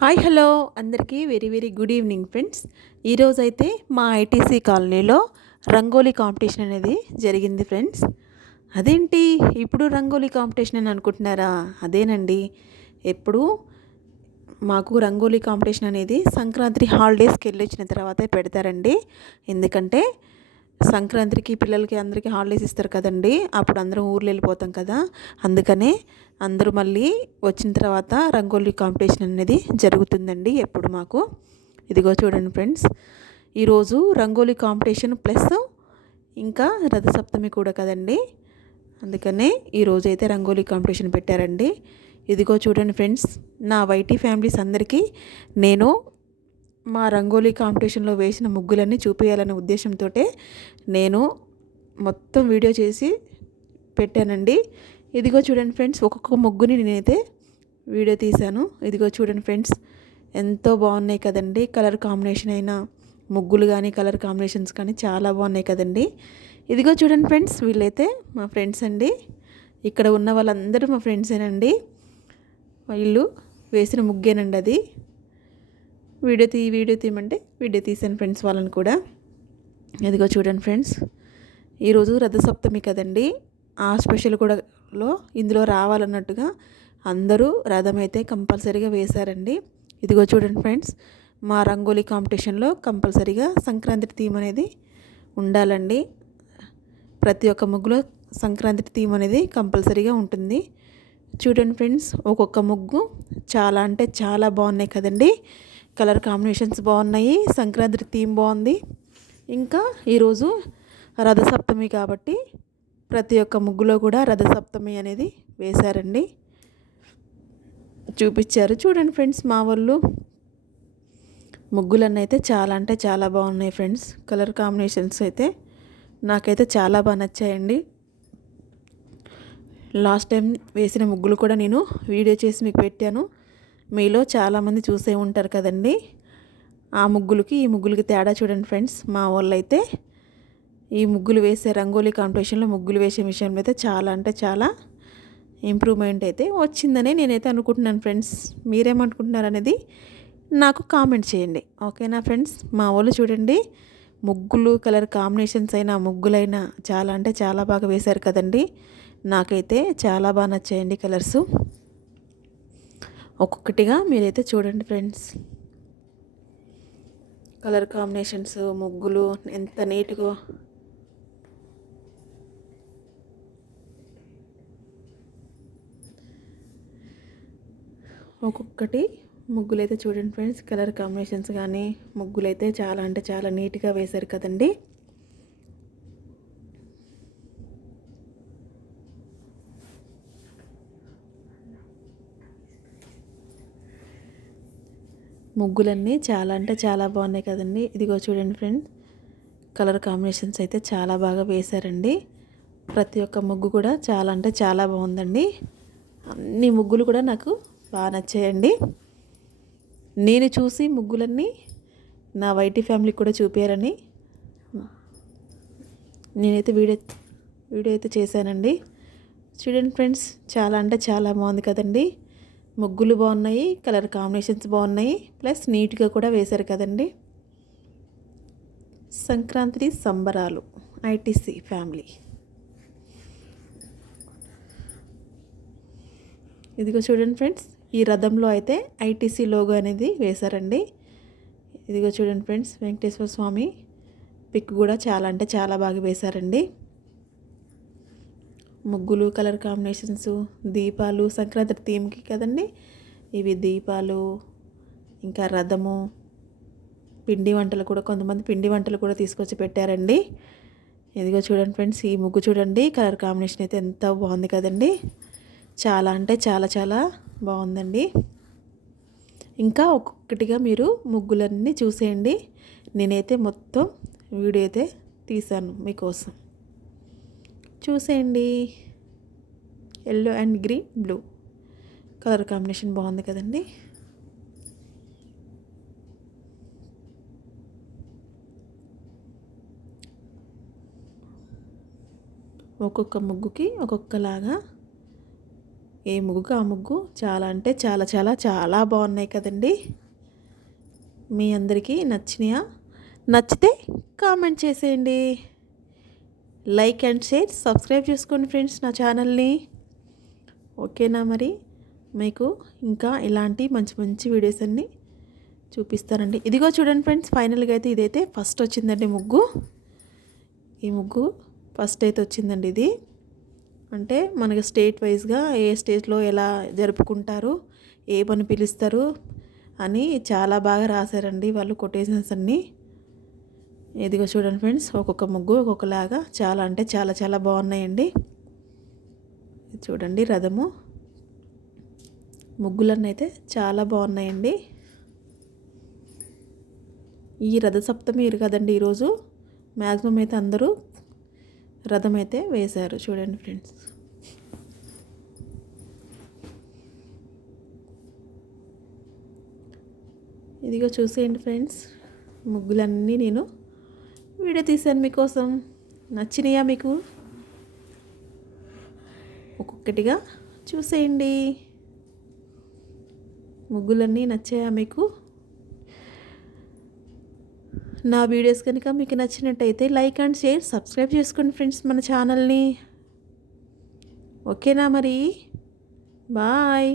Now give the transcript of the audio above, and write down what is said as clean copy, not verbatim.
Hi hello అందరికీ very very good evening friends. ఈరోజైతే మా ఐటీసీ కాలనీలో రంగోలీ కాంపిటీషన్ అనేది జరిగింది ఫ్రెండ్స్. అదేంటి ఇప్పుడు రంగోలీ కాంపిటీషన్ అని అనుకుంటున్నారా? అదేనండి, ఎప్పుడు మాకు రంగోలీ కాంపిటీషన్ అనేది సంక్రాంతి హాలిడేస్కి వెళ్ళొచ్చిన తర్వాతే పెడతారండి. ఎందుకంటే సంక్రాంతికి పిల్లలకి అందరికీ హాలిడేస్ ఇస్తారు కదండి, అప్పుడు అందరం ఊర్లు వెళ్ళిపోతాం కదా. అందుకనే అందరూ మళ్ళీ వచ్చిన తర్వాత రంగోలీ కాంపిటీషన్ అనేది జరుగుతుందండి ఎప్పుడు మాకు. ఇదిగో చూడండి ఫ్రెండ్స్, ఈరోజు రంగోలీ కాంపిటీషన్ ప్లస్ ఇంకా రథసప్తమి కూడా కదండి. అందుకనే ఈరోజు అయితే రంగోలీ కాంపిటీషన్ పెట్టారండి. ఇదిగో చూడండి ఫ్రెండ్స్, నా వైటీ ఫ్యామిలీస్ అందరికీ నేను మా రంగోలీ కాంపిటీషన్లో వేసిన ముగ్గులన్నీ చూపించాలనే ఉద్దేశంతో నేను మొత్తం వీడియో చేసి పెట్టానండి. ఇదిగో చూడండి ఫ్రెండ్స్, ఒక్కొక్క ముగ్గుని నేనైతే వీడియో తీశాను. ఇదిగో చూడండి ఫ్రెండ్స్, ఎంతో బాగున్నాయి కదండి. కలర్ కాంబినేషన్ అయినా ముగ్గులు కానీ కలర్ కాంబినేషన్స్ కానీ చాలా బాగున్నాయి కదండి. ఇదిగో చూడండి ఫ్రెండ్స్, వీళ్ళైతే మా ఫ్రెండ్స్ అండి. ఇక్కడ ఉన్న వాళ్ళందరూ మా ఫ్రెండ్సేనండి. వీళ్ళు వేసిన ముగ్గేనండి అది. వీడియో తీయమంటే వీడియో తీసాను ఫ్రెండ్స్ వాళ్ళని కూడా. ఇదిగో చూడండి ఫ్రెండ్స్, ఈరోజు రథసప్తమి కదండి. ఆ స్పెషల్ కూడా ఇందులో రావాలన్నట్టుగా అందరూ రథం అయితే కంపల్సరీగా వేశారండి. ఇదిగో చూడండి ఫ్రెండ్స్, మా రంగోలీ కాంపిటీషన్లో కంపల్సరీగా సంక్రాంతి థీమ్ అనేది ఉండాలండి. ప్రతి ఒక్క ముగ్గులో సంక్రాంతి థీమ్ అనేది కంపల్సరీగా ఉంటుంది. చూడండి ఫ్రెండ్స్, ఒక్కొక్క ముగ్గు చాలా అంటే చాలా బాగున్నాయి కదండి. కలర్ కాంబినేషన్స్ బాగున్నాయి, సంక్రాంతి థీమ్ బాగుంది. ఇంకా ఈరోజు రథసప్తమి కాబట్టి ప్రతి ఒక్క ముగ్గులో కూడా రథసప్తమి అనేది వేశారండి, చూపించారు. చూడండి ఫ్రెండ్స్, మా వాళ్ళు ముగ్గులన్నీ అయితే చాలా అంటే చాలా బాగున్నాయి ఫ్రెండ్స్. కలర్ కాంబినేషన్స్ అయితే నాకైతే చాలా బాగా నచ్చాయండి. లాస్ట్ టైం వేసిన ముగ్గులు కూడా నేను వీడియో చేసి మీకు పెట్టాను. మీలో చాలామంది చూసే ఉంటారు కదండి. ఆ ముగ్గులకి ఈ ముగ్గులకి తేడా చూడండి ఫ్రెండ్స్. మా వాళ్ళు అయితే ఈ ముగ్గులు వేసే రంగోలీ కాంపిటీషన్లో ముగ్గులు వేసే విషయంలో అయితే చాలా అంటే చాలా ఇంప్రూవ్మెంట్ అయితే వచ్చిందని నేనైతే అనుకుంటున్నాను ఫ్రెండ్స్. మీరేమనుకుంటున్నారు అనేది నాకు కామెంట్ చేయండి, ఓకేనా ఫ్రెండ్స్. మా వాళ్ళు చూడండి, ముగ్గులు కలర్ కాంబినేషన్స్ అయినా ముగ్గులైనా చాలా అంటే చాలా బాగా వేశారు కదండి. నాకైతే చాలా బాగా నచ్చాయండి కలర్సు. ఒక్కొక్కటిగా మీరైతే చూడండి ఫ్రెండ్స్, కలర్ కాంబినేషన్స్ ముగ్గులు ఎంత నీట్గా. ఒక్కొక్కటి ముగ్గులైతే చూడండి ఫ్రెండ్స్, కలర్ కాంబినేషన్స్ కానీ ముగ్గులైతే చాలా అంటే చాలా నీట్గా వేశారు కదండి. ముగ్గులన్నీ చాలా అంటే చాలా బాగున్నాయి కదండి. ఇదిగో చూడండి ఫ్రెండ్స్, కలర్ కాంబినేషన్స్ అయితే చాలా బాగా వేశారండి. ప్రతి ఒక్క ముగ్గు కూడా చాలా అంటే చాలా బాగుందండి. అన్ని ముగ్గులు కూడా నాకు బాగా నచ్చాయండి. నేను చూసి ముగ్గులన్నీ నా వైటీ ఫ్యామిలీకి కూడా చూపించారని నేనైతే వీడియో అయితే చేశానండి. చూడండి ఫ్రెండ్స్, చాలా అంటే చాలా బాగుంది కదండి. ముగ్గులు బాగున్నాయి, కలర్ కాంబినేషన్స్ బాగున్నాయి, ప్లస్ నీట్గా కూడా వేశారు కదండి. సంక్రాంతి సంబరాలు ఐటీసీ ఫ్యామిలీ. ఇదిగో చూడండి ఫ్రెండ్స్, ఈ రథంలో అయితే ఐటీసీ లోగో అనేది వేశారండి. ఇదిగో చూడండి ఫ్రెండ్స్, వెంకటేశ్వర స్వామి పిక్ కూడా చాలా అంటే చాలా బాగా వేశారండి. ముగ్గులు కలర్ కాంబినేషన్స్, దీపాలు సంక్రాంతి థీమ్కి కదండి ఇవి దీపాలు, ఇంకా రథము, పిండి వంటలు కూడా కొంతమంది పిండి వంటలు కూడా తీసుకొచ్చి పెట్టారండి. ఇదిగో చూడండి ఫ్రెండ్స్, ఈ ముగ్గు చూడండి, కలర్ కాంబినేషన్ అయితే ఎంత బాగుంది కదండి. చాలా అంటే చాలా చాలా బాగుందండి. ఇంకా ఒక్కొక్కటిగా మీరు ముగ్గులన్నీ చూసేయండి. నేనైతే మొత్తం వీడియో అయితే తీశాను మీకోసం, చూసేయండి. Yellow and green blue colour combination బాగుంది కదండి. ఒక్కొక్క ముగ్గుకి ఒక్కొక్కలాగా ఏ ముగ్గుకు ఆ ముగ్గు చాలా అంటే చాలా చాలా చాలా బాగున్నాయి కదండి. మీ అందరికీ నచ్చినాయా? నచ్చితే కామెంట్ చేసేయండి. లైక్ అండ్ షేర్ సబ్స్క్రైబ్ చేసుకోండి ఫ్రెండ్స్ నా ఛానల్ని. ఓకేనా మరి? మీకు ఇంకా ఇలాంటి మంచి మంచి వీడియోస్ అన్నీ చూపిస్తానండి. ఇదిగో చూడండి ఫ్రెండ్స్, ఫైనల్గా అయితే ఇదైతే ఫస్ట్ వచ్చిందండి ముగ్గు. ఈ ముగ్గు ఫస్ట్ అయితే వచ్చిందండి. ఇది అంటే మనకి స్టేట్ వైజ్గా ఏ స్టేట్లో ఎలా జరుపుకుంటారు, ఏ పని పిలుస్తారు అని చాలా బాగా రాశారండి వాళ్ళు కొటేషన్స్ అన్నీ. ఇదిగో చూడండి ఫ్రెండ్స్, ఒక్కొక్క ముగ్గు ఒక్కొక్కలాగా చాలా అంటే చాలా చాలా బాగున్నాయండి. చూడండి రథము ముగ్గులన్నీ అయితే చాలా బాగున్నాయండి. ఈ రథసప్తమి కదండి ఈరోజు. మ్యాక్సిమం అయితే అందరూ రథం అయితే వేశారు. చూడండి ఫ్రెండ్స్, ఇదిగో చూసేయండి ఫ్రెండ్స్, ముగ్గులన్నీ నేను వీడియో తీశాను మీకోసం. నచ్చినాయా మీకు? ఒక్కొక్కటిగా చూసేయండి. ముగ్గులన్నీ నచ్చాయా మీకు? నా వీడియోస్ కనుక మీకు నచ్చినట్టయితే లైక్ అండ్ షేర్ సబ్స్క్రైబ్ చేసుకోండి ఫ్రెండ్స్ మన ఛానల్ని. ఓకేనా మరి? బాయ్.